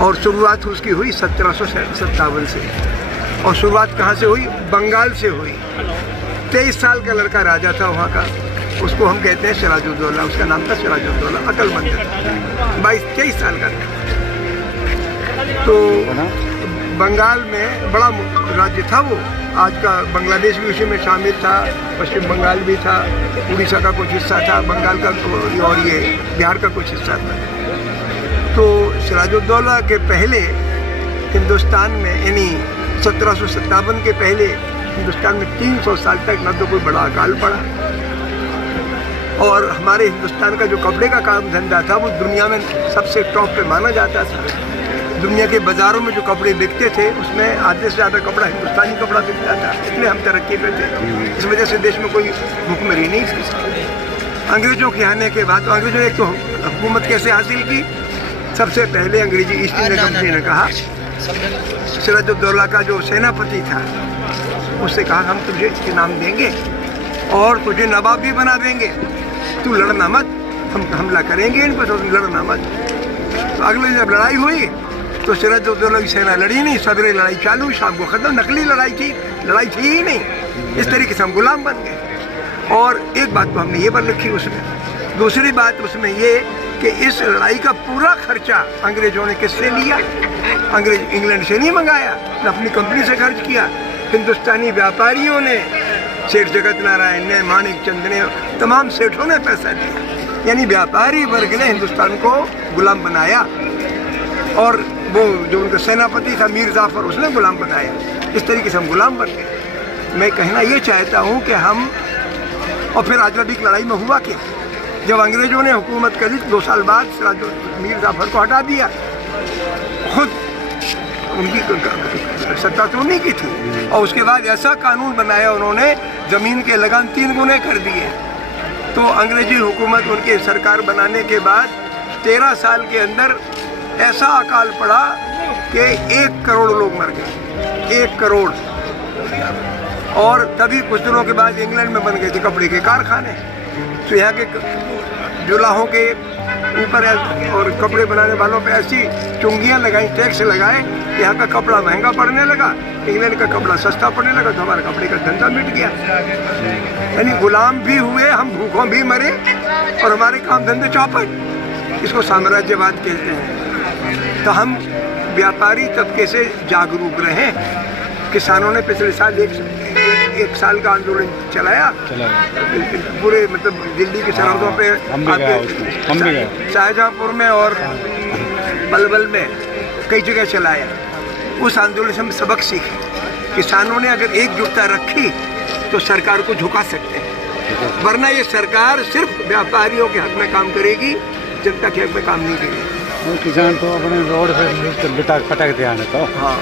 और शुरुआत उसकी हुई 1757 से। और शुरुआत कहाँ से हुई? बंगाल से हुई। 23 साल का लड़का राजा था वहाँ का, उसको हम कहते हैं सिराजुद्दौला। उसका नाम था सिराजुद्दौला, अकलमंद था, 22-23 साल का था। तो बंगाल में बड़ा राज्य था वो। आज का बांग्लादेश भी उसी में शामिल था, पश्चिम बंगाल भी था, उड़ीसा का कुछ हिस्सा था, बंगाल का और ये बिहार का कुछ हिस्सा था। तो सिराजुद्दौला के पहले हिंदुस्तान में, यानी 1757 के पहले हिंदुस्तान में 300 साल तक न तो कोई बड़ा अकाल पड़ा, और हमारे हिंदुस्तान का जो कपड़े का काम धंधा था वो दुनिया में सबसे टॉप पे माना जाता था। दुनिया के बाज़ारों में जो कपड़े बिकते थे उसमें आधे से ज़्यादा कपड़ा हिंदुस्तानी कपड़ा बिकता था, इसलिए हम तरक्की पे थे। इस वजह से देश में कोई भुखमरी नहीं थी। अंग्रेज़ों के आने के बाद, तो अंग्रेज़ों ने एक तो हुकूमत कैसे हासिल की? सबसे पहले अंग्रेजी ईस्ट इंडिया कंपनी ने कहा, सिराजुद्दौला का जो सेनापति था उससे कहा हम तुझे इनाम देंगे और तुझे नवाब भी बना देंगे, तू लड़ना मत, हम हमला करेंगे इन पर, तो तुम लड़ना मत। तो अगले जब लड़ाई हुई तो सिराजुद्दौला की सेना लड़ी नहीं, सवेरे लड़ाई चालू, शाम को ख़त्म। नकली लड़ाई थी ही नहीं। इस तरीके से हम गुलाम बन गए। और एक बात तो हमने ये पर लिखी उसमें, दूसरी बात उसमें ये कि इस लड़ाई का पूरा खर्चा अंग्रेज़ों ने किससे लिया? अंग्रेज इंग्लैंड से नहीं मंगाया, अपनी कंपनी से खर्च किया। हिंदुस्तानी व्यापारियों ने, सेठ जगत नारायण ने, माणिक चंद ने, तमाम सेठों ने पैसा दिया। यानी व्यापारी वर्ग ने हिंदुस्तान को गुलाम बनाया, और वो जो उनका सेनापति था मीर जाफर, उसने गुलाम बनाया। इस तरीके से हम गुलाम बन गए। मैं कहना ये चाहता हूँ कि हम, और फिर आज़ादी की लड़ाई में हुआ क्या? जब अंग्रेज़ों ने हुकूमत करी 2 साल बाद मीर जाफर को हटा दिया, खुद उनकी सत्ता तो नहीं की थी, और उसके बाद ऐसा कानून बनाया उन्होंने, ज़मीन के लगान 3 गुने कर दिए। तो अंग्रेजी हुकूमत उनके सरकार बनाने के बाद 13 साल के अंदर ऐसा अकाल पड़ा कि 1 करोड़ लोग मर गए, 1 करोड़। और तभी कुछ दिनों के बाद इंग्लैंड में बन गए थे कपड़े के कारखाने। तो यहाँ के जुलाहों के ऊपर और कपड़े बनाने वालों पे ऐसी चुंगियाँ लगाई, टैक्स लगाए, यहाँ का कपड़ा महंगा पड़ने लगा, इंग्लैंड का कपड़ा सस्ता पड़ने लगा, तो हमारा कपड़े का धंधा मिट गया। यानी गुलाम भी हुए हम, भूखों भी मरे, और हमारे काम धंधे चौपट। इसको साम्राज्यवाद कहते हैं। तो हम व्यापारी तबके से जागरूक रहे। किसानों ने पिछले साल एक साल का आंदोलन चलाया पूरे, मतलब दिल्ली की सरहदों पे, शाहजहाँपुर में और पलवल में कई जगह चलाया। उस आंदोलन से हम सबक सीखे। किसानों ने अगर एकजुटता रखी तो सरकार को झुका सकते हैं, वरना ये सरकार सिर्फ व्यापारियों के हक में काम करेगी, जनता के हक में काम नहीं करेगी। किसान तो अपने रोड पे बिटा पटक दिया तो। हाँ।